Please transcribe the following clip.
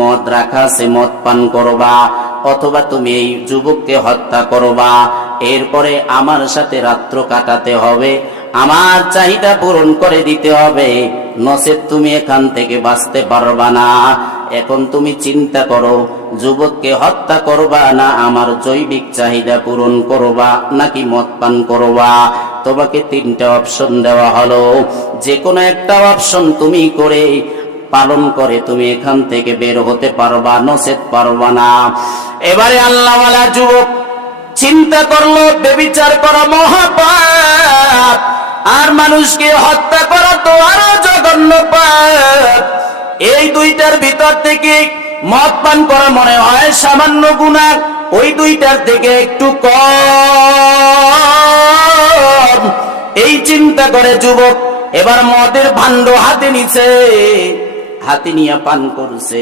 মদ রাখা আছে, মদ পান করবা, অথবা তুমি এই যুবককে হত্যা করবা, এরপরে আমার সাথে রাত্র কাটাতে হবে, আমার চাহিদা পূরণ করে দিতে হবে, নচেৎ তুমি এখান থেকে বাঁচতে পারবা না। এখন তুমি চিন্তা করো, যুবককে হত্যা করবা না আমার জৈবিক চাহিদা পূরণ করবা, নাকি মদ পান করবা? তোমাকে তিনটা অপশন দেওয়া হলো, যে কোনো একটা অপশন তুমি করে পালন করে তুমি এখান থেকে বের হতে পারবা, নচেৎ পারবা না। এবারে আল্লাহওয়ালা যুবক চিন্তা করলো, ব্যভিচার করা মহাপাপ, আর মানুষকে হত্যা করা তো আরো জঘন্য পাপ। এই দুইটার ভিতর থেকে মদ পান করা মনে হয় সামান্য গুনাহ, ওই দুইটার থেকে একটু কম। এই চিন্তা করে যুবক এবার মদের ভাণ্ড হাতে নিছে, হাতে নিয়ে পান করছে।